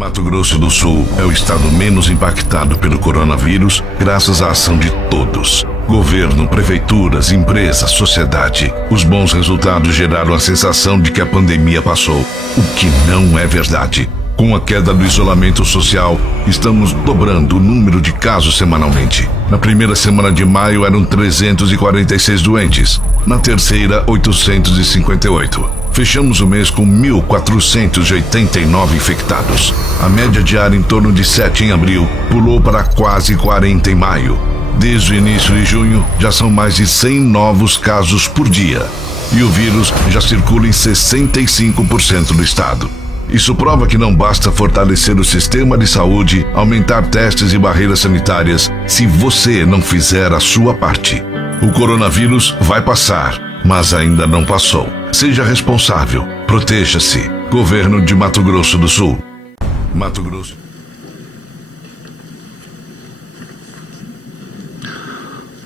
Mato Grosso do Sul é o estado menos impactado pelo coronavírus, graças à ação de todos. Governo, prefeituras, empresas, sociedade. Os bons resultados geraram a sensação de que a pandemia passou, o que não é verdade. Com a queda do isolamento social, estamos dobrando o número de casos semanalmente. Na primeira semana de maio eram 346 doentes, na terceira 858. Fechamos o mês com 1.489 infectados. A média diária em torno de 7 em abril pulou para quase 40 em maio. Desde o início de junho, já são mais de 100 novos casos por dia. E o vírus já circula em 65% do estado. Isso prova que não basta fortalecer o sistema de saúde, aumentar testes e barreiras sanitárias, se você não fizer a sua parte. O coronavírus vai passar, mas ainda não passou. Seja responsável. Proteja-se. Governo de Mato Grosso do Sul. Mato Grosso.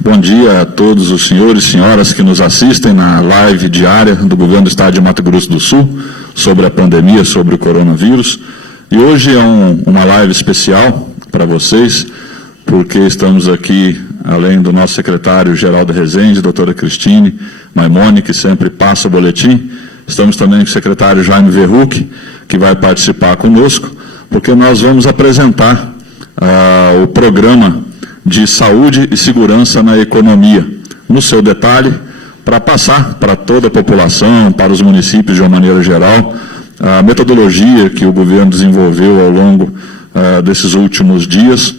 Bom dia a todos os senhores e senhoras que nos assistem na live diária do Governo do Estado de Mato Grosso do Sul sobre a pandemia, sobre o coronavírus. E hoje é uma live especial para vocês, porque estamos aqui, além do nosso secretário Geraldo Rezende, doutora Cristine Maimone, que sempre passa o boletim, estamos também com o secretário Jaime Verruc, que vai participar conosco, porque nós vamos apresentar o programa de saúde e segurança na economia, no seu detalhe, para passar para toda a população, para os municípios de uma maneira geral, a metodologia que o governo desenvolveu ao longo desses últimos dias,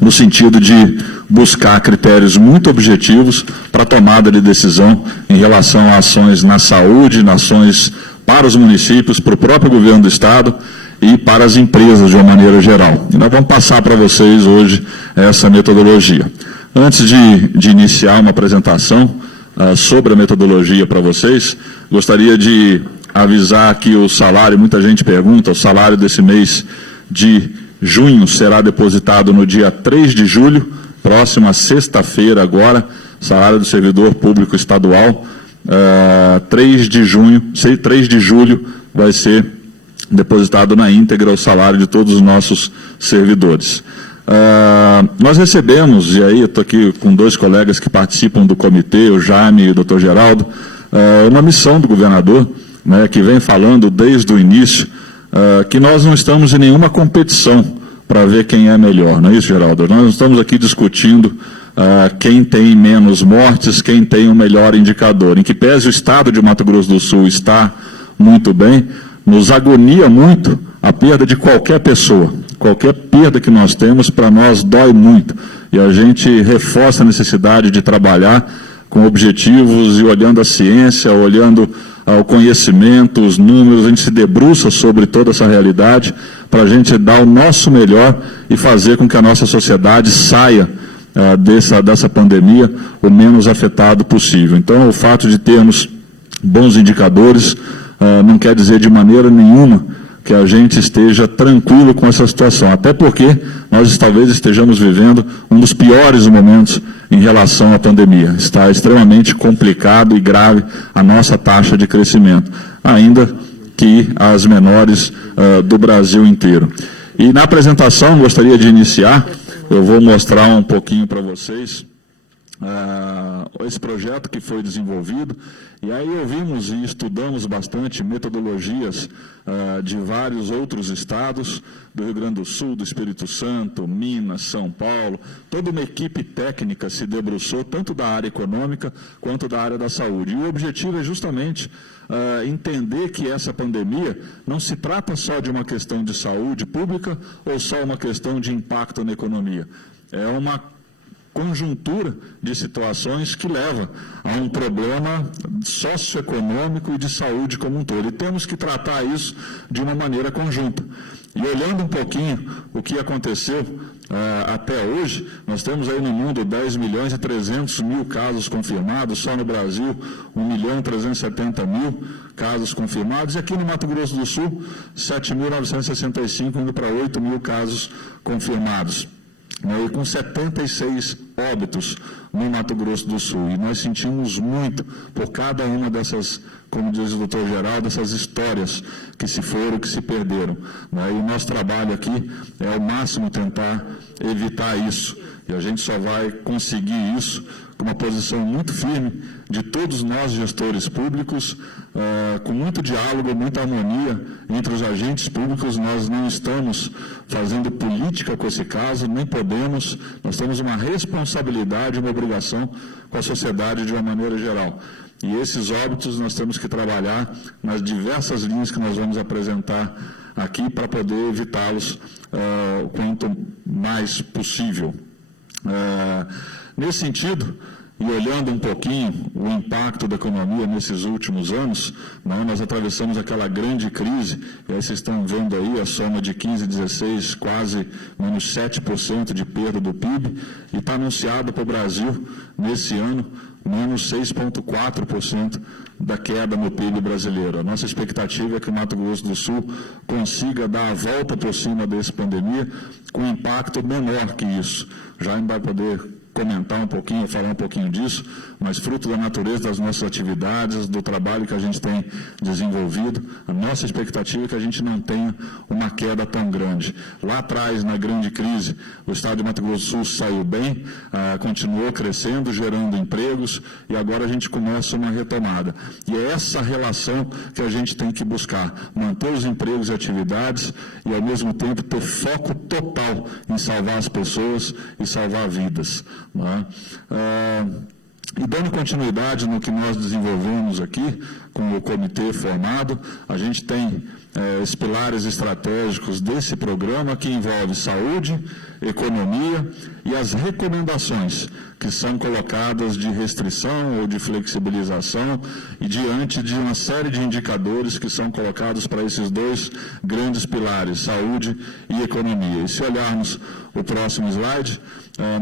no sentido de buscar critérios muito objetivos para a tomada de decisão em relação a ações na saúde, ações para os municípios, para o próprio governo do Estado e para as empresas de uma maneira geral. E nós vamos passar para vocês hoje essa metodologia. Antes de iniciar uma apresentação sobre a metodologia para vocês, gostaria de avisar que o salário, muita gente pergunta, o salário desse mês de junho será depositado no dia 3 de julho, próxima sexta-feira agora, salário do servidor público estadual, 3 de julho vai ser depositado na íntegra o salário de todos os nossos servidores. Nós recebemos, e aí eu estou aqui com dois colegas que participam do comitê, o Jaime e o doutor Geraldo, uma missão do governador, né, que vem falando desde o início, que nós não estamos em nenhuma competição para ver quem é melhor, não é isso, Geraldo? Nós não estamos aqui discutindo quem tem menos mortes, quem tem um melhor indicador. Em que pese o estado de Mato Grosso do Sul está muito bem, nos agonia muito a perda de qualquer pessoa. Qualquer perda que nós temos, para nós, dói muito. E a gente reforça a necessidade de trabalhar com objetivos e olhando a ciência, olhando o conhecimento, os números, a gente se debruça sobre toda essa realidade para a gente dar o nosso melhor e fazer com que a nossa sociedade saia dessa pandemia o menos afetado possível. Então, o fato de termos bons indicadores não quer dizer de maneira nenhuma que a gente esteja tranquilo com essa situação, até porque nós talvez estejamos vivendo um dos piores momentos em relação à pandemia. Está extremamente complicado e grave a nossa taxa de crescimento, ainda que as menores do Brasil inteiro. E na apresentação, gostaria de iniciar, eu vou mostrar um pouquinho para vocês esse projeto que foi desenvolvido, e aí ouvimos e estudamos bastante metodologias de vários outros estados, do Rio Grande do Sul, do Espírito Santo, Minas, São Paulo. Toda uma equipe técnica se debruçou, tanto da área econômica quanto da área da saúde. E o objetivo é justamente entender que essa pandemia não se trata só de uma questão de saúde pública ou só uma questão de impacto na economia. É uma conjuntura de situações que leva a um problema socioeconômico e de saúde como um todo. E temos que tratar isso de uma maneira conjunta. E olhando um pouquinho o que aconteceu até hoje, nós temos aí no mundo 10.300.000 casos confirmados, só no Brasil 1.370.000 casos confirmados, e aqui no Mato Grosso do Sul 7.965, indo para 8.000 casos confirmados. E com 76 óbitos no Mato Grosso do Sul. E nós sentimos muito por cada uma dessas, como diz o doutor Geraldo, dessas histórias que se foram, que se perderam, né? E o nosso trabalho aqui é ao máximo tentar evitar isso. E a gente só vai conseguir isso com uma posição muito firme de todos nós, gestores públicos, com muito diálogo, muita harmonia entre os agentes públicos. Nós não estamos fazendo política com esse caso, nem podemos. Nós temos uma responsabilidade, uma obrigação com a sociedade de uma maneira geral. E esses óbitos nós temos que trabalhar nas diversas linhas que nós vamos apresentar aqui para poder evitá-los o quanto mais possível. Nesse sentido, e olhando um pouquinho o impacto da economia nesses últimos anos, nós atravessamos aquela grande crise, e aí vocês estão vendo aí a soma de 15, 16, quase menos 7% de perda do PIB, e está anunciado para o Brasil, nesse ano, menos 6,4% da queda no PIB brasileiro. A nossa expectativa é que o Mato Grosso do Sul consiga dar a volta por cima dessa pandemia com impacto menor que isso. Já vai poder comentar um pouquinho, falar um pouquinho disso, mas fruto da natureza das nossas atividades, do trabalho que a gente tem desenvolvido, a nossa expectativa é que a gente não tenha uma queda tão grande. Lá atrás, na grande crise, o estado de Mato Grosso do Sul saiu bem, continuou crescendo, gerando empregos, e agora a gente começa uma retomada. E é essa relação que a gente tem que buscar, manter os empregos e atividades e, ao mesmo tempo, ter foco total em salvar as pessoas e salvar vidas. E dando continuidade no que nós desenvolvemos aqui, com o comitê formado, a gente tem os pilares estratégicos desse programa, que envolve saúde, economia e as recomendações que são colocadas de restrição ou de flexibilização e diante de uma série de indicadores que são colocados para esses dois grandes pilares, saúde e economia. E se olharmos o próximo slide,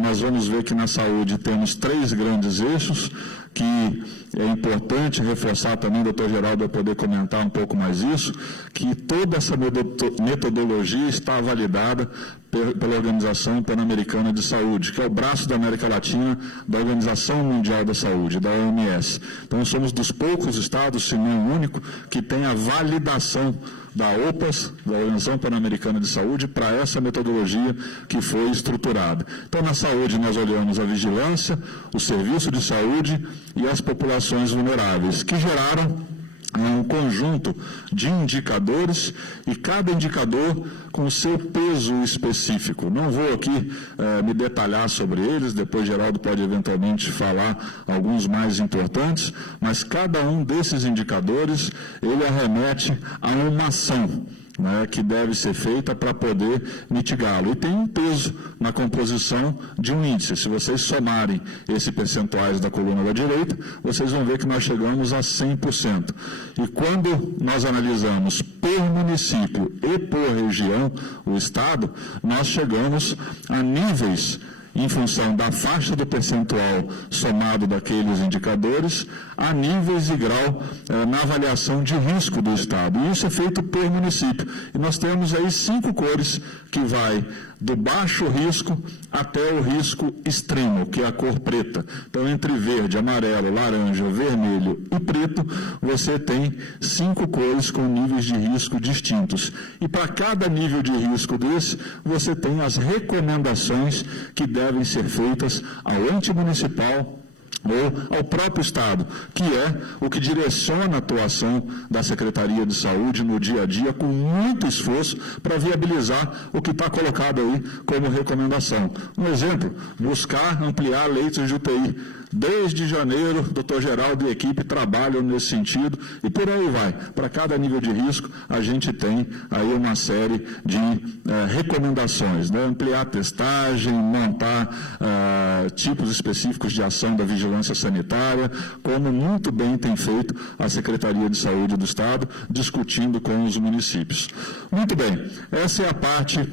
nós vamos ver que na saúde temos 3 grandes eixos, que é importante reforçar também, o doutor Geraldo vai poder comentar um pouco mais isso, que toda essa metodologia está validada pela Organização Pan-Americana de Saúde, que é o braço da América Latina da Organização Mundial da Saúde, da OMS. Então, somos dos poucos estados, se não o único, que tem a validação da OPAS, da Organização Pan-Americana de Saúde, para essa metodologia que foi estruturada. Então, na saúde, nós olhamos a vigilância, o serviço de saúde e as populações vulneráveis, que geraram um conjunto de indicadores, e cada indicador com o seu peso específico. Não vou aqui me detalhar sobre eles, depois Geraldo pode eventualmente falar alguns mais importantes, mas cada um desses indicadores, ele arremete a uma ação, né, que deve ser feita para poder mitigá-lo. E tem um peso na composição de um índice. Se vocês somarem esses percentuais da coluna da direita, vocês vão ver que nós chegamos a 100%. E quando nós analisamos por município e por região, o estado, nós chegamos a níveis em função da faixa do percentual somado daqueles indicadores, a níveis e grau na avaliação de risco do estado. E isso é feito por município. E nós temos aí 5 cores, que vai do baixo risco até o risco extremo, que é a cor preta. Então, entre verde, amarelo, laranja, vermelho e preto, você tem 5 cores com níveis de risco distintos. E para cada nível de risco desse, você tem as recomendações que devem ser feitas ao ente municipal ou ao próprio Estado, que é o que direciona a atuação da Secretaria de Saúde no dia a dia, com muito esforço para viabilizar o que está colocado aí como recomendação. Um exemplo, buscar ampliar leitos de UTI. Desde janeiro, doutor Geraldo e equipe trabalham nesse sentido, e por aí vai. Para cada nível de risco, a gente tem aí uma série de recomendações, né? Ampliar a testagem, montar tipos específicos de ação da vigilância sanitária, como muito bem tem feito a Secretaria de Saúde do Estado, discutindo com os municípios. Muito bem, essa é a parte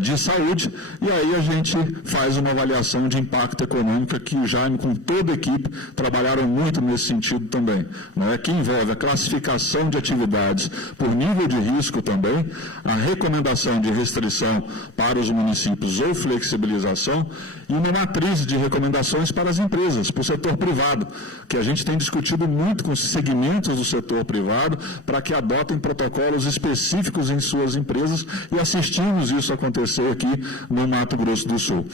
de saúde, e aí a gente faz uma avaliação de impacto econômico, que o Jaime, com toda a equipe, trabalharam muito nesse sentido também, né, que envolve a classificação de atividades por nível de risco também, a recomendação de restrição para os municípios ou flexibilização, e uma matriz de recomendações para as empresas, para o setor privado, que a gente tem discutido muito com os segmentos do setor privado, para que adotem protocolos específicos em suas empresas, e assistimos isso acontecer aqui no Mato Grosso do Sul.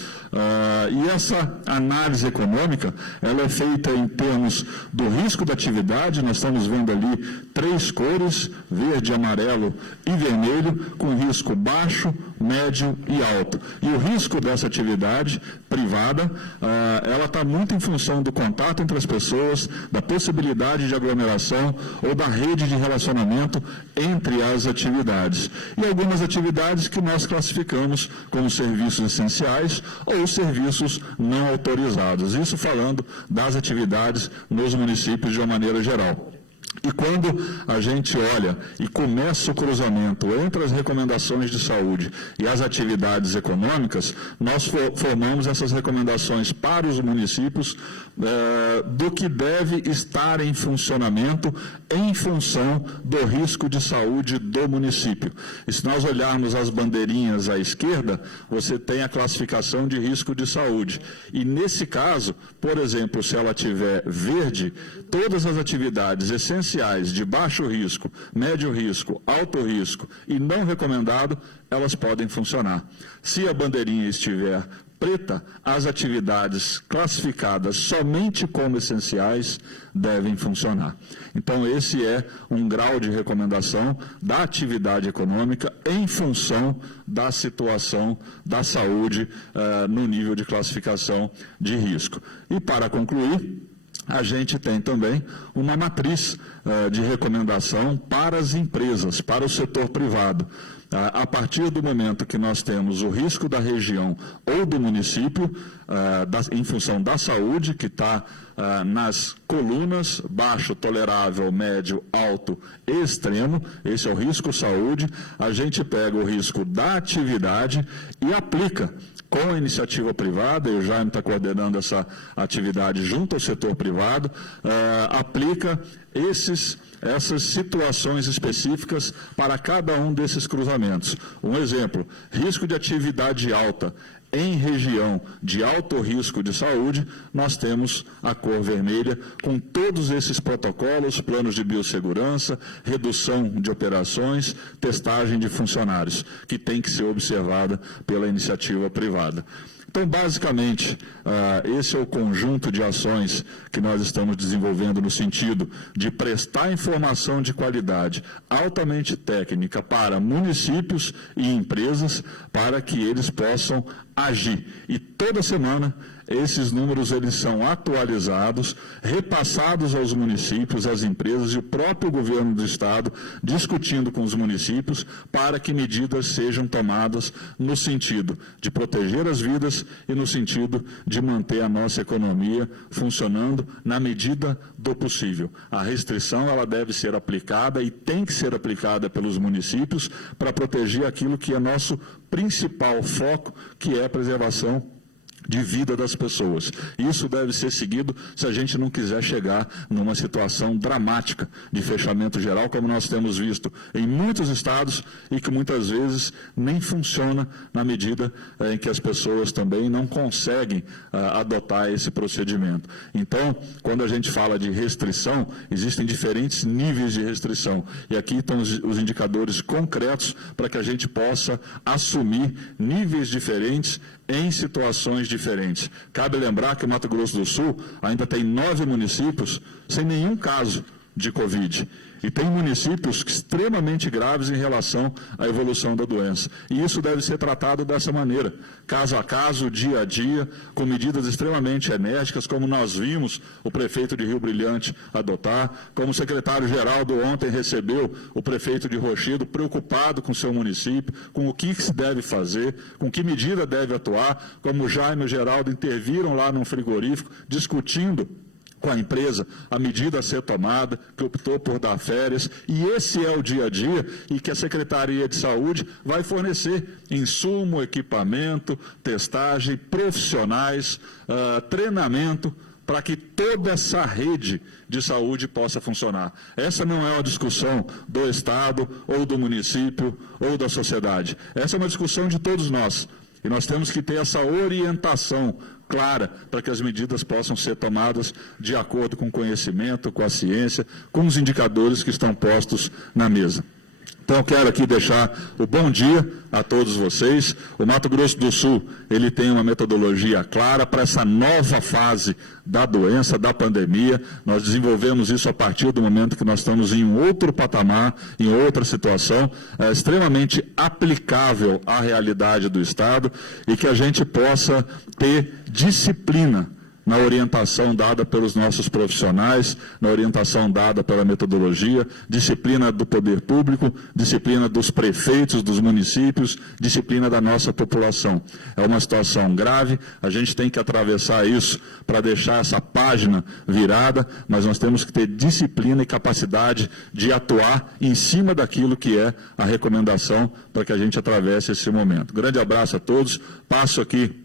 E essa análise econômica, ela é feita em termos do risco da atividade. Nós estamos vendo ali 3 cores, verde, amarelo e vermelho, com risco baixo, médio e alto. E o risco dessa atividade privada, ela está muito em função do contato entre as pessoas, da possibilidade de aglomeração ou da rede de relacionamento entre as atividades. E algumas atividades que nós classificamos como serviços essenciais ou serviços não autorizados. Isso falando das atividades nos municípios de uma maneira geral. E quando a gente olha e começa o cruzamento entre as recomendações de saúde e as atividades econômicas, nós formamos essas recomendações para os municípios do que deve estar em funcionamento em função do risco de saúde do município. E se nós olharmos as bandeirinhas à esquerda, você tem a classificação de risco de saúde. E nesse caso, por exemplo, se ela tiver verde, todas as atividades essenciais de baixo risco, médio risco, alto risco e não recomendado, elas podem funcionar. Se a bandeirinha estiver preta, as atividades classificadas somente como essenciais devem funcionar. Então, esse é um grau de recomendação da atividade econômica em função da situação da saúde no nível de classificação de risco. E, para concluir, a gente tem também uma matriz de recomendação para as empresas, para o setor privado. A partir do momento que nós temos o risco da região ou do município, em função da saúde, que está nas colunas, baixo, tolerável, médio, alto e extremo, esse é o risco saúde, a gente pega o risco da atividade e aplica com a iniciativa privada, e o Jaime está coordenando essa atividade junto ao setor privado, aplica essas situações específicas para cada um desses cruzamentos. Um exemplo, risco de atividade alta. Em região de alto risco de saúde, nós temos a cor vermelha, com todos esses protocolos, planos de biossegurança, redução de operações, testagem de funcionários, que tem que ser observada pela iniciativa privada. Então, basicamente, esse é o conjunto de ações que nós estamos desenvolvendo no sentido de prestar informação de qualidade altamente técnica para municípios e empresas, para que eles possam agir. E toda semana esses números eles são atualizados, repassados aos municípios, às empresas e o próprio governo do estado discutindo com os municípios para que medidas sejam tomadas no sentido de proteger as vidas e no sentido de manter a nossa economia funcionando na medida do possível. A restrição ela deve ser aplicada e tem que ser aplicada pelos municípios para proteger aquilo que é nosso principal foco, que é a preservação de vida das pessoas. Isso deve ser seguido se a gente não quiser chegar numa situação dramática de fechamento geral, como nós temos visto em muitos estados e que muitas vezes nem funciona na medida em que as pessoas também não conseguem adotar esse procedimento. Então, quando a gente fala de restrição, existem diferentes níveis de restrição. E aqui estão os indicadores concretos para que a gente possa assumir níveis diferentes em situações diferentes. Cabe lembrar que o Mato Grosso do Sul ainda tem 9 municípios sem nenhum caso de Covid. E tem municípios extremamente graves em relação à evolução da doença. E isso deve ser tratado dessa maneira, caso a caso, dia a dia, com medidas extremamente enérgicas, como nós vimos o prefeito de Rio Brilhante adotar, como o secretário Geraldo ontem recebeu o prefeito de Rochedo, preocupado com o seu município, com o que se deve fazer, com que medida deve atuar, como o Jaime e o Geraldo interviram lá no frigorífico, discutindo com a empresa, a medida a ser tomada, que optou por dar férias, e esse é o dia a dia e que a Secretaria de Saúde vai fornecer insumo, equipamento, testagem, profissionais, treinamento, para que toda essa rede de saúde possa funcionar. Essa não é uma discussão do Estado, ou do município, ou da sociedade. Essa é uma discussão de todos nós. E nós temos que ter essa orientação clara para que as medidas possam ser tomadas de acordo com o conhecimento, com a ciência, com os indicadores que estão postos na mesa. Então, eu quero aqui deixar o bom dia a todos vocês. O Mato Grosso do Sul, ele tem uma metodologia clara para essa nova fase da doença, da pandemia. Nós desenvolvemos isso a partir do momento que nós estamos em um outro patamar, em outra situação, extremamente aplicável à realidade do Estado e que a gente possa ter disciplina na orientação dada pelos nossos profissionais, na orientação dada pela metodologia, disciplina do poder público, disciplina dos prefeitos, dos municípios, disciplina da nossa população. É uma situação grave, a gente tem que atravessar isso para deixar essa página virada, mas nós temos que ter disciplina e capacidade de atuar em cima daquilo que é a recomendação para que a gente atravesse esse momento. Grande abraço a todos, passo aqui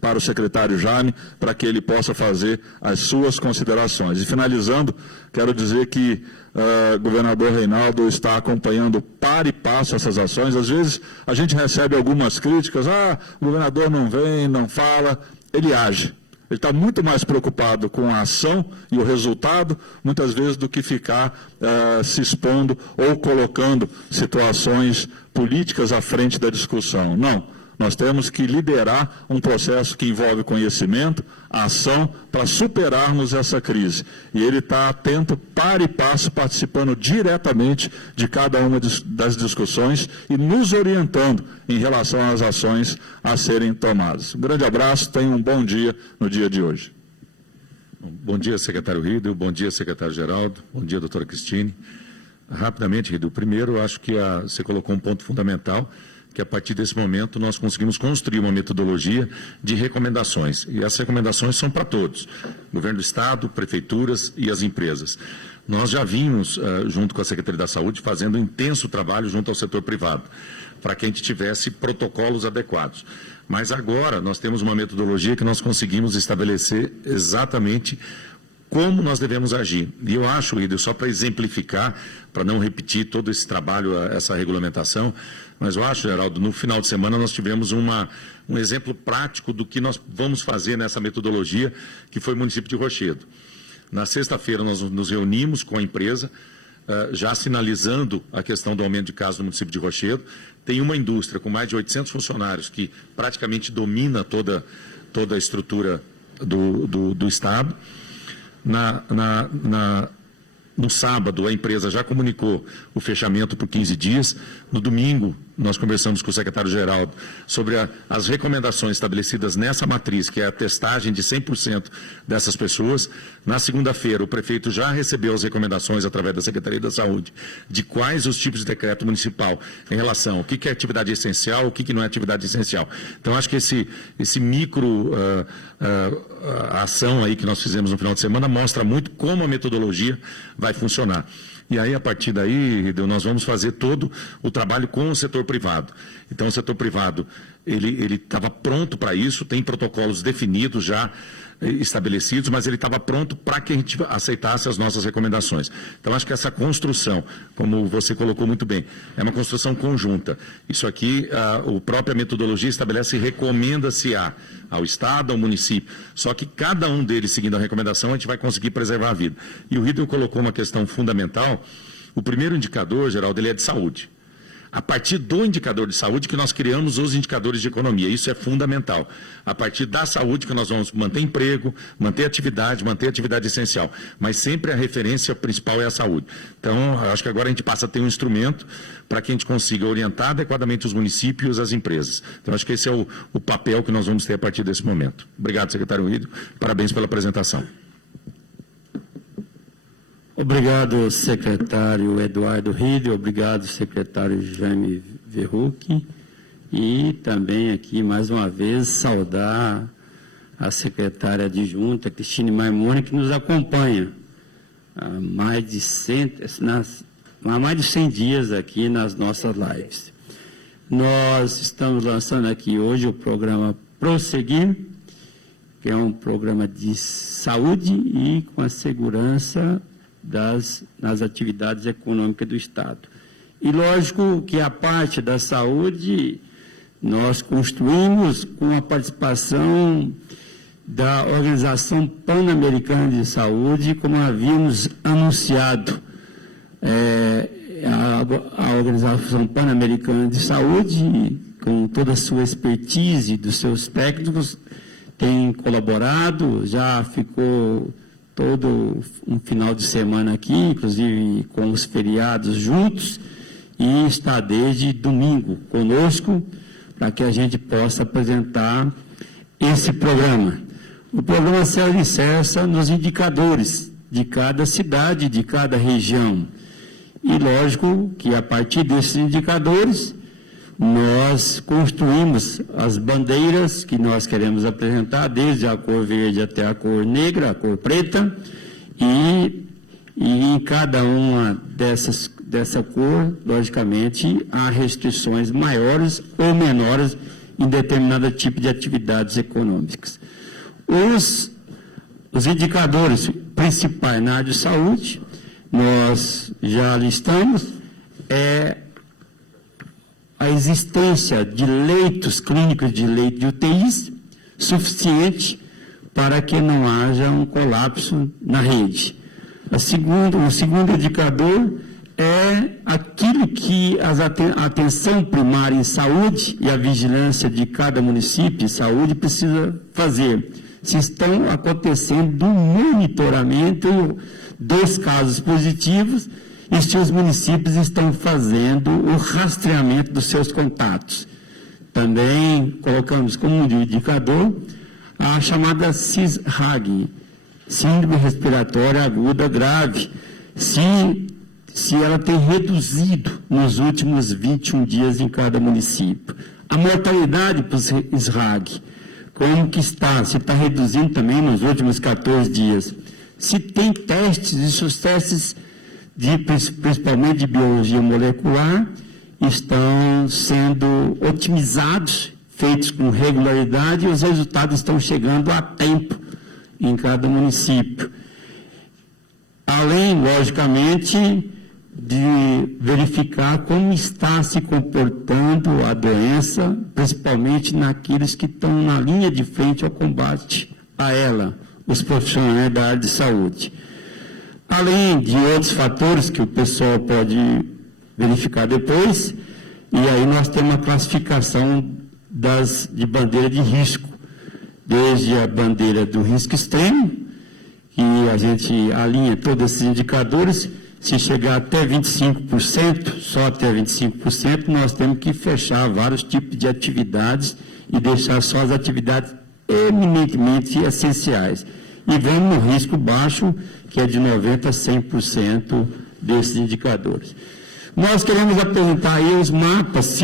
para o secretário Jaime, para que ele possa fazer as suas considerações. E finalizando, quero dizer que o governador Reinaldo está acompanhando para e passo essas ações. Às vezes a gente recebe algumas críticas, o governador não vem, não fala, ele age. Ele está muito mais preocupado com a ação e o resultado, muitas vezes, do que ficar se expondo ou colocando situações políticas à frente da discussão. Não. Nós temos que liderar um processo que envolve conhecimento, ação, para superarmos essa crise. E ele está atento, para e passo, participando diretamente de cada uma das discussões e nos orientando em relação às ações a serem tomadas. Um grande abraço, tenha um bom dia no dia de hoje. Bom dia, secretário Riedel, bom dia, secretário Geraldo, bom dia, doutora Cristine. Rapidamente, Riedel, primeiro, acho que você colocou um ponto fundamental, que a partir desse momento nós conseguimos construir uma metodologia de recomendações. E as recomendações são para todos, governo do Estado, prefeituras e as empresas. Nós já vimos, junto com a Secretaria da Saúde, fazendo um intenso trabalho junto ao setor privado, para que a gente tivesse protocolos adequados. Mas agora nós temos uma metodologia que nós conseguimos estabelecer exatamente como nós devemos agir. E eu acho, Riedel, só para exemplificar, para não repetir todo esse trabalho, essa regulamentação, mas eu acho, Geraldo, no final de semana nós tivemos um exemplo prático do que nós vamos fazer nessa metodologia, que foi o município de Rochedo. Na sexta-feira nós nos reunimos com a empresa, já sinalizando a questão do aumento de casos no município de Rochedo. Tem uma indústria com mais de 800 funcionários que praticamente domina toda a estrutura do Estado. No sábado, a empresa já comunicou o fechamento por 15 dias. No domingo, nós conversamos com o secretário Geraldo sobre as recomendações estabelecidas nessa matriz, que é a testagem de 100% dessas pessoas. Na segunda-feira, o prefeito já recebeu as recomendações através da Secretaria da Saúde de quais os tipos de decreto municipal em relação ao que é atividade essencial, o que não é atividade essencial. Então, acho que esse micro ação aí que nós fizemos no final de semana mostra muito como a metodologia vai funcionar. E aí, a partir daí, Riedel, nós vamos fazer todo o trabalho com o setor privado. Então, o setor privado, ele estava pronto para isso, tem protocolos definidos já, estabelecidos, mas ele estava pronto para que a gente aceitasse as nossas recomendações. Então, acho que essa construção, como você colocou muito bem, é uma construção conjunta. Isso aqui, a própria metodologia estabelece e recomenda-se ao Estado, ao município. Só que cada um deles, seguindo a recomendação, a gente vai conseguir preservar a vida. E o Riedel colocou uma questão fundamental. O primeiro indicador, Geraldo, ele é de saúde. A partir do indicador de saúde que nós criamos os indicadores de economia. Isso é fundamental. A partir da saúde que nós vamos manter emprego, manter atividade essencial. Mas sempre a referência principal é a saúde. Então, acho que agora a gente passa a ter um instrumento para que a gente consiga orientar adequadamente os municípios e as empresas. Então, acho que esse é o papel que nós vamos ter a partir desse momento. Obrigado, secretário Riedel. Parabéns pela apresentação. Obrigado, secretário Eduardo Riedel, obrigado, secretário Jaime Verruc, e também aqui, mais uma vez, saudar a secretária adjunta, Cristine Maimone, que nos acompanha há mais de 100 dias aqui nas nossas lives. Nós estamos lançando aqui hoje o programa Prosseguir, que é um programa de saúde e com a segurança nas atividades econômicas do Estado. E lógico que a parte da saúde nós construímos com a participação da Organização Pan-Americana de Saúde, como havíamos anunciado. A Organização Pan-Americana de Saúde, com toda a sua expertise dos seus técnicos, tem colaborado, já ficou todo um final de semana aqui, inclusive com os feriados juntos, e está desde domingo conosco, para que a gente possa apresentar esse programa. O programa se alicerça nos indicadores de cada cidade, de cada região. E lógico que a partir desses indicadores, nós construímos as bandeiras que nós queremos apresentar, desde a cor verde até a cor negra, a cor preta, e em cada uma dessa cor, logicamente, há restrições maiores ou menores em determinado tipo de atividades econômicas. Os indicadores principais na área de saúde, nós já listamos, a existência de leitos clínicos, de leitos de UTIs, suficiente para que não haja um colapso na rede. O segundo indicador é aquilo que a atenção primária em saúde e a vigilância de cada município de saúde precisa fazer. Se estão acontecendo um monitoramento dos casos positivos e se os municípios estão fazendo o rastreamento dos seus contatos. Também colocamos como indicador a chamada CISRAG, Síndrome Respiratória Aguda Grave, se ela tem reduzido nos últimos 21 dias em cada município. A mortalidade para o SRAG, como que está? Se está reduzindo também nos últimos 14 dias. Se tem testes, e se os testes, principalmente de biologia molecular, estão sendo otimizados, feitos com regularidade, e os resultados estão chegando a tempo em cada município. Além, logicamente, de verificar como está se comportando a doença, principalmente naqueles que estão na linha de frente ao combate a ela, os profissionais da área de saúde. Além de outros fatores que o pessoal pode verificar depois, e aí nós temos a classificação de bandeira de risco, desde a bandeira do risco extremo, que a gente alinha todos esses indicadores. Se chegar até 25%, só até 25%, nós temos que fechar vários tipos de atividades e deixar só as atividades eminentemente essenciais. E vamos no risco baixo, que é de 90% a 100% desses indicadores. Nós queremos apresentar aí os mapas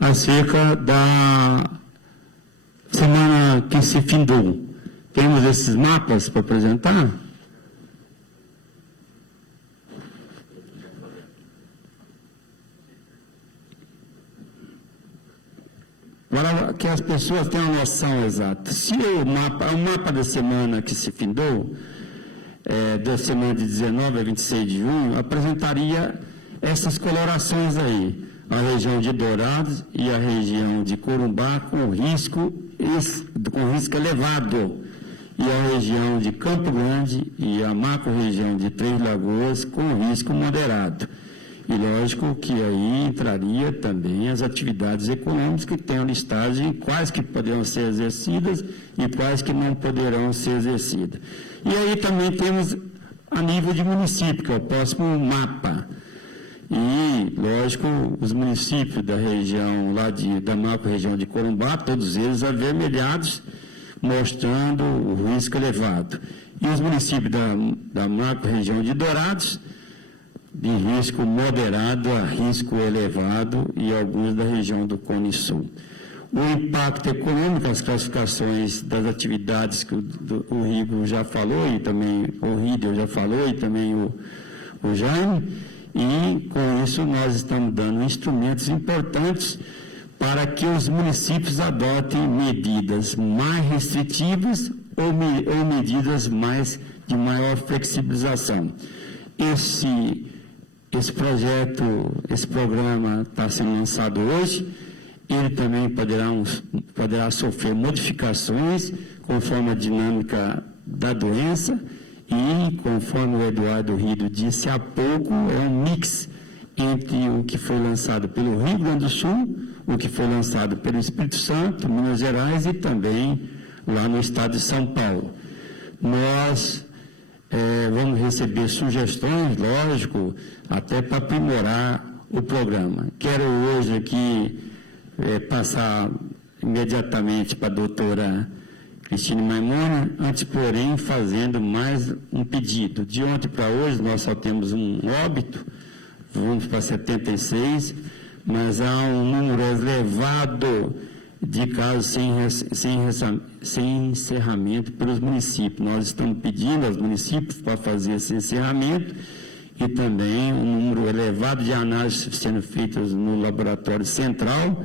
acerca da semana que se findou. Temos esses mapas para apresentar? Para que as pessoas tenham uma noção exata. Se o mapa da semana que se findou, da semana de 19 a 26 de junho, apresentaria essas colorações aí. A região de Dourados e a região de Corumbá com risco elevado. E a região de Campo Grande e a macro-região de Três Lagoas com risco moderado. E lógico que aí entraria também as atividades econômicas que têm a listagem, quais que poderão ser exercidas e quais que não poderão ser exercidas. E aí também temos a nível de município, que é o próximo mapa. E, lógico, os municípios da região, da macro-região de Corumbá, todos eles avermelhados, mostrando o risco elevado. E os municípios da macro-região de Dourados, de risco moderado a risco elevado, e alguns da região do Cone Sul. o impacto econômico, as classificações das atividades que o Rigo já falou, e também o Rídio já falou, e também o Jaime, e com isso nós estamos dando instrumentos importantes para que os municípios adotem medidas mais restritivas ou medidas de maior flexibilização. Esse programa está sendo lançado hoje. Ele também poderá sofrer modificações conforme a dinâmica da doença e, conforme o Eduardo Rido disse há pouco, é um mix entre o que foi lançado pelo Rio Grande do Sul, o que foi lançado pelo Espírito Santo, Minas Gerais e também lá no estado de São Paulo. Nós vamos receber sugestões, lógico, até para aprimorar o programa. Quero hoje aqui passar imediatamente para a doutora Cristine Maimone, antes, porém, fazendo mais um pedido. De ontem para hoje, nós só temos um óbito, vamos para 76, mas há um número elevado de casos sem encerramento pelos municípios. Nós estamos pedindo aos municípios para fazer esse encerramento e também um número elevado de análises sendo feitas no laboratório central,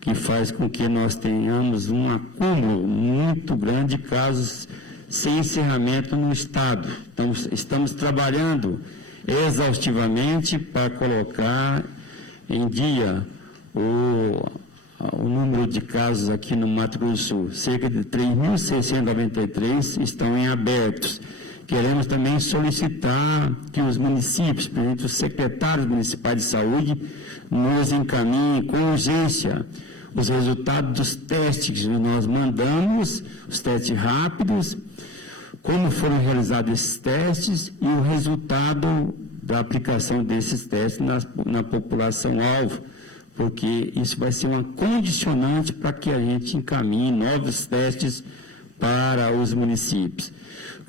que faz com que nós tenhamos um acúmulo muito grande de casos sem encerramento no Estado. Então, estamos trabalhando exaustivamente para colocar em dia o número de casos aqui no Mato Grosso do Sul. Cerca de 3.693 estão em abertos. Queremos também solicitar que os municípios, principalmente os secretários municipais de saúde, nos encaminhem com urgência os resultados dos testes que nós mandamos, os testes rápidos, como foram realizados esses testes e o resultado da aplicação desses testes na população-alvo, porque isso vai ser uma condicionante para que a gente encaminhe novos testes para os municípios.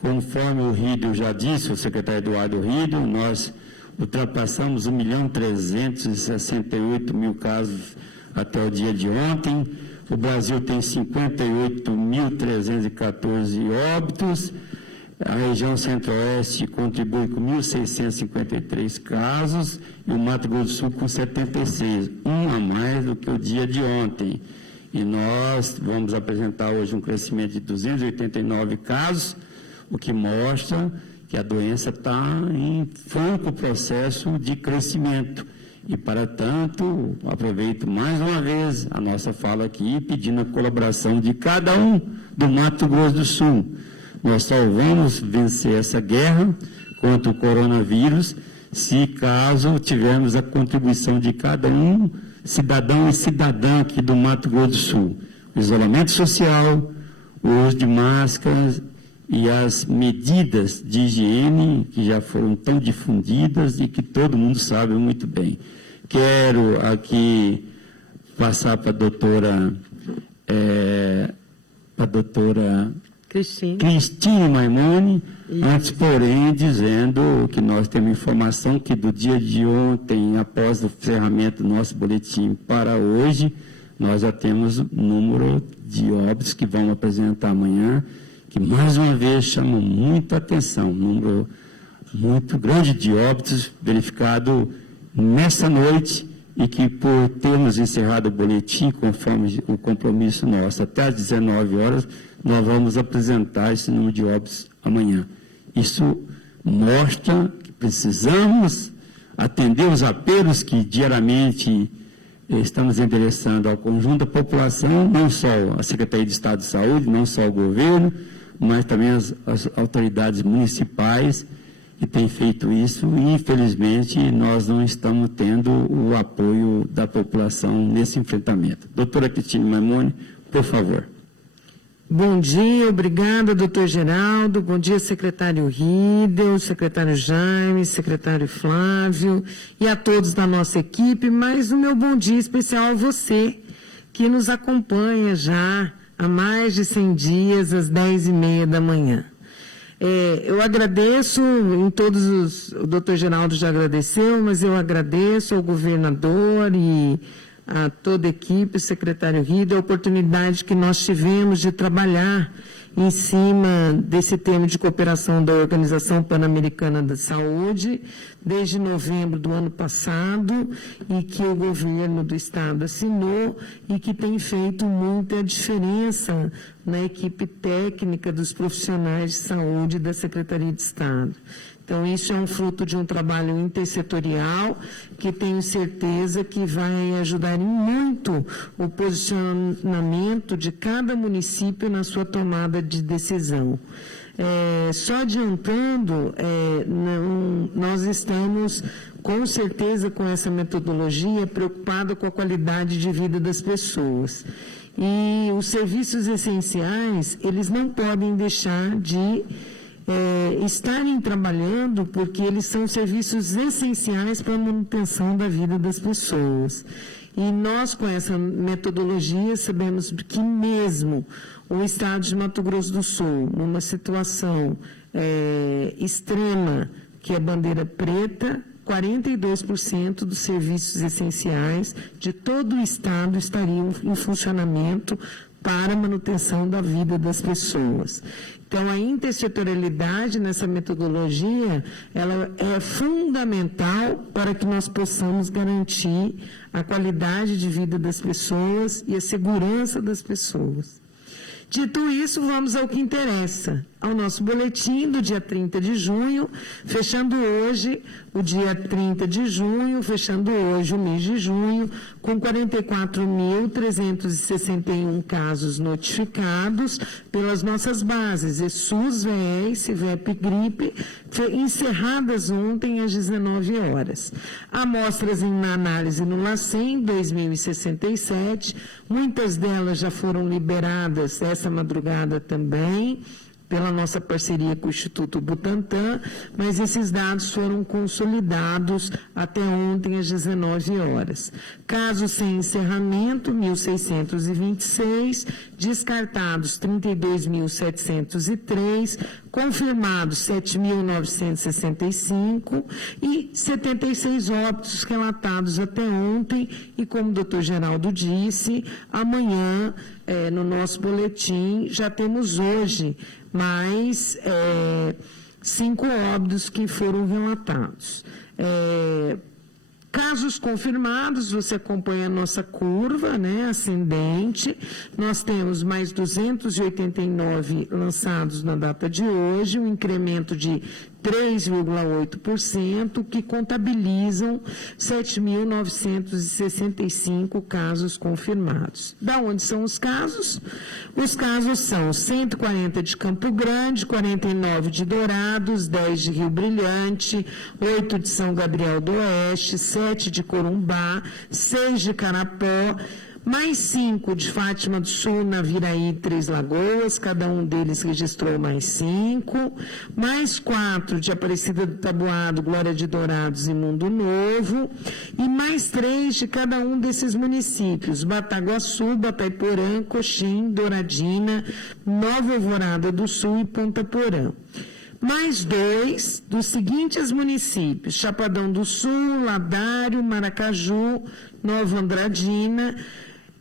Conforme o Rídio já disse, o secretário Eduardo Rídio, nós ultrapassamos 1.368.000 casos até o dia de ontem. O Brasil tem 58.314 óbitos. A região centro-oeste contribui com 1.653 casos e o Mato Grosso do Sul com 76, um a mais do que o dia de ontem. E nós vamos apresentar hoje um crescimento de 289 casos, o que mostra que a doença está em franco processo de crescimento. E, para tanto, aproveito mais uma vez a nossa fala aqui, pedindo a colaboração de cada um do Mato Grosso do Sul. Nós só vamos vencer essa guerra contra o coronavírus se caso tivermos a contribuição de cada um, cidadão e cidadã aqui do Mato Grosso do Sul. O isolamento social, o uso de máscaras e as medidas de higiene que já foram tão difundidas e que todo mundo sabe muito bem. Quero aqui passar para a doutora Cristine Maimone, antes, porém, dizendo que nós temos informação que do dia de ontem, após o encerramento do nosso boletim para hoje, nós já temos número de óbitos que vamos apresentar amanhã, que mais uma vez chamam muita atenção, número muito grande de óbitos verificado nessa noite e que, por termos encerrado o boletim, conforme o compromisso nosso, até às 19 horas, nós vamos apresentar esse número de óbitos amanhã. Isso mostra que precisamos atender os apelos que diariamente estamos endereçando ao conjunto da população, não só a Secretaria de Estado de Saúde, não só o governo, mas também as autoridades municipais que têm feito isso e, infelizmente, nós não estamos tendo o apoio da população nesse enfrentamento. Doutora Cristine Maimone, por favor. Bom dia, obrigada, doutor Geraldo. Bom dia, secretário Rídel, secretário Jaime, secretário Flávio e a todos da nossa equipe, mas o meu bom dia especial a você, que nos acompanha já há mais de 100 dias, às 10h30 da manhã. Eu agradeço, o doutor Geraldo já agradeceu, mas eu agradeço ao governador e a toda a equipe, secretário Riedel, a oportunidade que nós tivemos de trabalhar em cima desse tema de cooperação da Organização Pan-Americana da Saúde, desde novembro do ano passado, e que o governo do Estado assinou e que tem feito muita diferença na equipe técnica dos profissionais de saúde da Secretaria de Estado. Então, isso é um fruto de um trabalho intersetorial que tenho certeza que vai ajudar em muito o posicionamento de cada município na sua tomada de decisão. Só adiantando, nós estamos, com certeza, com essa metodologia, preocupados com a qualidade de vida das pessoas. E os serviços essenciais, eles não podem deixar de estarem trabalhando, porque eles são serviços essenciais para a manutenção da vida das pessoas. E nós, com essa metodologia, sabemos que mesmo o Estado de Mato Grosso do Sul, numa situação extrema, que é bandeira preta, 42% dos serviços essenciais de todo o Estado estariam em funcionamento para a manutenção da vida das pessoas. Então, a intersetorialidade nessa metodologia, ela é fundamental para que nós possamos garantir a qualidade de vida das pessoas e a segurança das pessoas. Dito isso, vamos ao que interessa, ao nosso boletim do dia 30 de junho, fechando hoje o dia 30 de junho, fechando hoje o mês de junho, com 44.361 casos notificados pelas nossas bases, SUS, VE, CIVEP, Gripe, encerradas ontem às 19 horas. Amostras em análise no LACEN, 2.067, muitas delas já foram liberadas essa madrugada também, pela nossa parceria com o Instituto Butantan, mas esses dados foram consolidados até ontem às 19 horas. Casos sem encerramento, 1.626, descartados 32.703, confirmados 7.965 e 76 óbitos relatados até ontem, e como o doutor Geraldo disse, amanhã, no nosso boletim, já temos hoje mais 5 óbitos que foram relatados. Casos confirmados, você acompanha a nossa curva, né, ascendente. Nós temos mais 289 lançados na data de hoje, um incremento de 3,8%, que contabilizam 7.965 casos confirmados. Da onde são os casos? Os casos são 140 de Campo Grande, 49 de Dourados, 10 de Rio Brilhante, 8 de São Gabriel do Oeste, 7 de Corumbá, 6 de Carapó, mais 5 de Fátima do Sul, Naviraí e Três Lagoas, cada um deles registrou mais 5, mais 4 de Aparecida do Taboado, Glória de Dourados e Mundo Novo, e mais 3 de cada um desses municípios, Bataguaçu, Bataiporã, Coxim, Douradina, Nova Alvorada do Sul e Ponta Porã. Mais 2 dos seguintes municípios, Chapadão do Sul, Ladário, Maracaju, Nova Andradina,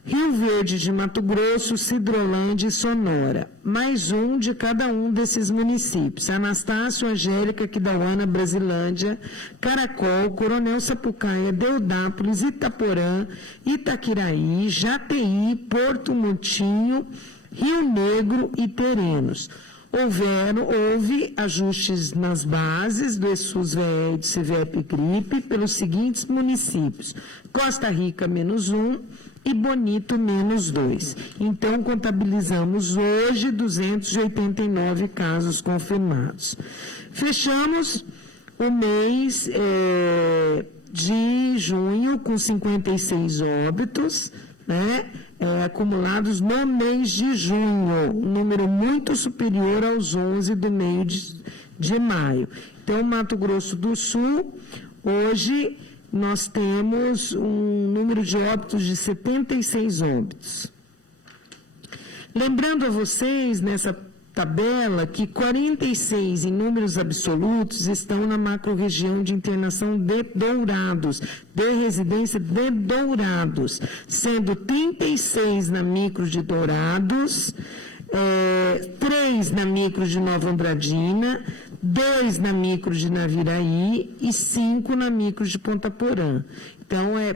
Rio Verde de Mato Grosso, Cidrolândia e Sonora. Mais 1 de cada um desses municípios, Anastácio, Angélica, Quidauana, Brasilândia, Caracol, Coronel Sapucaia, Deodápolis, Itaporã, Itaquiraí, Jataí, Porto Murtinho, Rio Negro e Terenos. Houve ajustes nas bases do SUS-VE e do CIVEP Gripe pelos seguintes municípios: Costa Rica, -1 e Bonito, -2. Então, contabilizamos hoje 289 casos confirmados. Fechamos o mês de junho com 56 óbitos, né? Acumulados no mês de junho, um número muito superior aos 11 do mês de maio. Então, Mato Grosso do Sul, hoje nós temos um número de óbitos de 76 óbitos. Lembrando a vocês, nessa tabela que 46 em números absolutos estão na macro-região de internação de Dourados, de residência de Dourados, sendo 36 na micro de Dourados, 3 na micro de Nova Andradina, 2 na micro de Naviraí e 5 na micro de Ponta Porã. Então, é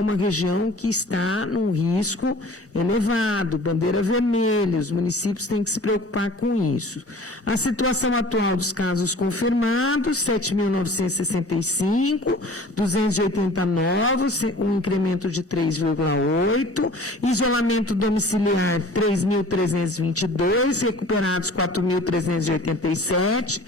uma região que está num risco elevado, bandeira vermelha, os municípios têm que se preocupar com isso. A situação atual dos casos confirmados, 7.965, 280 novos, um incremento de 3,8, isolamento domiciliar 3.322, recuperados 4.387,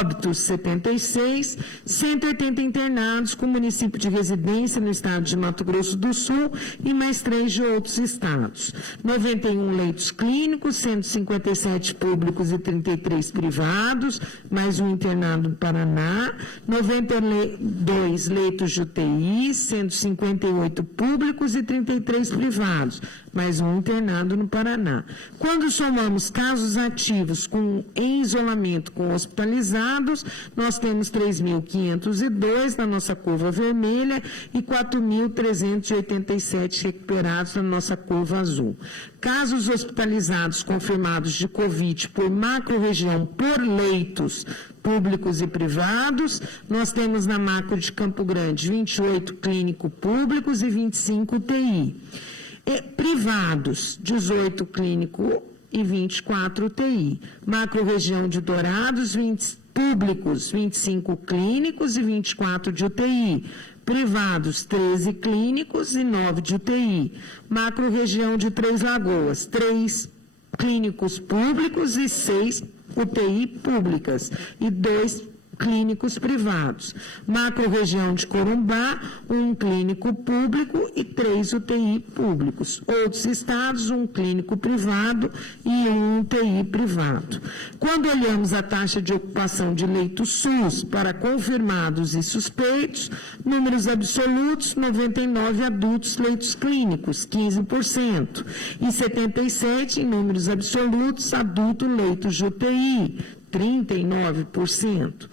óbitos 76, 180 internados com município de residência no estado de Mato Grosso do Sul e mais 3 de outros estados. 91 leitos clínicos, 157 públicos e 33 privados, mais um internado no Paraná, 92 leitos de UTI, 158 públicos e 33 privados, mais um internado no Paraná. Quando somamos casos ativos em isolamento com hospitalizados, nós temos 3.502 na nossa curva vermelha e 4.387 recuperados na nossa curva azul. Casos hospitalizados confirmados de Covid por macro-região por leitos públicos e privados, nós temos na macro de Campo Grande 28 clínicos públicos e 25 UTI. Privados, 18 clínico e 24 UTI. Macro-região de Dourados, públicos, 25 clínicos e 24 de UTI. Privados, 13 clínicos e 9 de UTI. Macro-região de Três Lagoas, 3 clínicos públicos e 6 UTI públicas e 2 clínicos privados. Macro-região de Corumbá, 1 clínico público e 3 UTI públicos. Outros estados, 1 clínico privado e 1 UTI privado. Quando olhamos a taxa de ocupação de leitos SUS para confirmados e suspeitos, números absolutos, 99 adultos leitos clínicos, 15%, e 77 em números absolutos adulto leitos de UTI, 39%.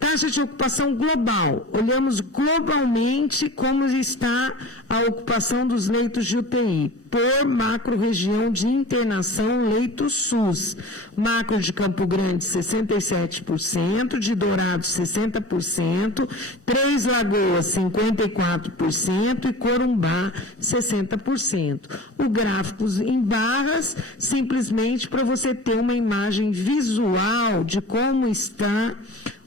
Taxa de ocupação global. Olhamos globalmente como está a ocupação dos leitos de UTI por macro-região de internação leitos SUS. Macro de Campo Grande, 67%, de Dourados, 60%, Três Lagoas, 54% e Corumbá, 60%. O gráfico em barras, simplesmente para você ter uma imagem visual de como está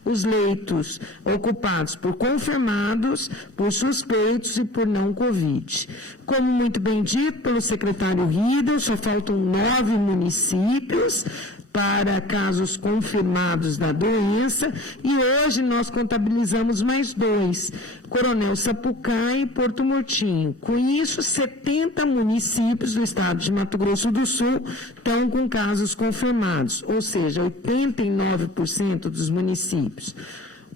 os leitos ocupados por confirmados, por suspeitos e por não Covid. Como muito bem dito pelo secretário Riedel, só faltam 9 municípios para casos confirmados da doença e hoje nós contabilizamos mais 2, Coronel Sapucaí e Porto Murtinho. Com isso, 70 municípios do estado de Mato Grosso do Sul estão com casos confirmados, ou seja, 89% dos municípios.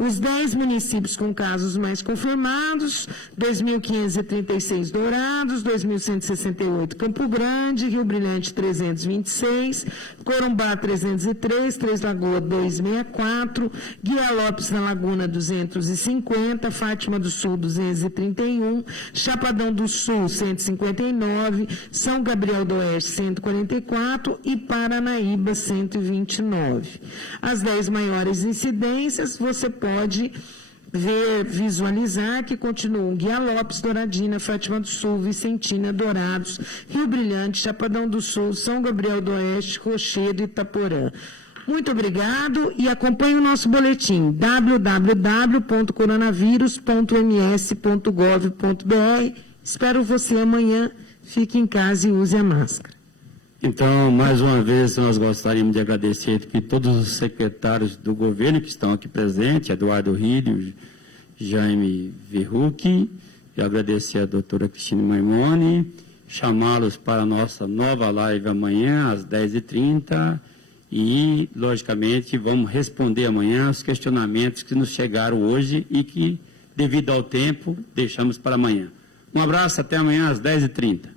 Os 10 municípios com casos mais confirmados, 2.536 Dourados, 2.168 Campo Grande, Rio Brilhante 326, Corumbá 303, Três Lagoas 264, Guia Lopes na Laguna 250, Fátima do Sul 231, Chapadão do Sul 159, São Gabriel do Oeste 144 e Paranaíba 129. As 10 maiores incidências você pode visualizar que continuam Guia Lopes, Douradina, Fátima do Sul, Vicentina, Dourados, Rio Brilhante, Chapadão do Sul, São Gabriel do Oeste, Rochedo e Itaporã. Muito obrigado e acompanhe o nosso boletim www.coronavírus.ms.gov.br. Espero você amanhã. Fique em casa e use a máscara. Então, mais uma vez, nós gostaríamos de agradecer aqui todos os secretários do governo que estão aqui presentes, Eduardo Riedel, Jaime Verrucchi, e agradecer a doutora Cristine Maimone, chamá-los para a nossa nova live amanhã, às 10h30, e, logicamente, vamos responder amanhã os questionamentos que nos chegaram hoje e que, devido ao tempo, deixamos para amanhã. Um abraço, até amanhã às 10h30.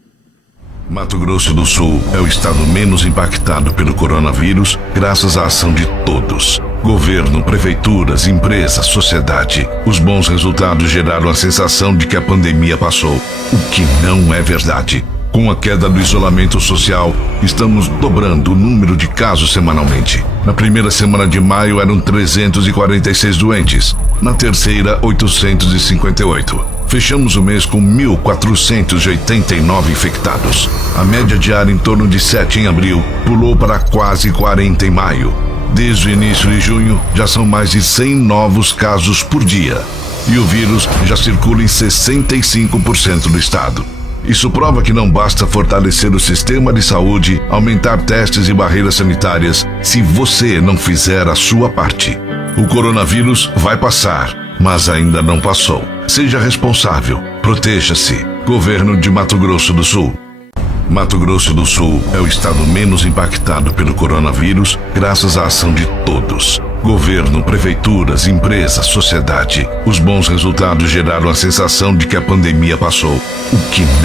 Mato Grosso do Sul é o estado menos impactado pelo coronavírus, graças à ação de todos. Governo, prefeituras, empresas, sociedade. Os bons resultados geraram a sensação de que a pandemia passou, o que não é verdade. Com a queda do isolamento social, estamos dobrando o número de casos semanalmente. Na primeira semana de maio eram 346 doentes, na terceira 858. Fechamos o mês com 1.489 infectados. A média diária em torno de 7 em abril pulou para quase 40 em maio. Desde o início de junho, já são mais de 100 novos casos por dia. E o vírus já circula em 65% do estado. Isso prova que não basta fortalecer o sistema de saúde, aumentar testes e barreiras sanitárias, se você não fizer a sua parte. O coronavírus vai passar, mas ainda não passou. Seja responsável, proteja-se. Governo de Mato Grosso do Sul. Mato Grosso do Sul é o estado menos impactado pelo coronavírus, graças à ação de todos. Governo, prefeituras, empresas, sociedade. Os bons resultados geraram a sensação de que a pandemia passou, o que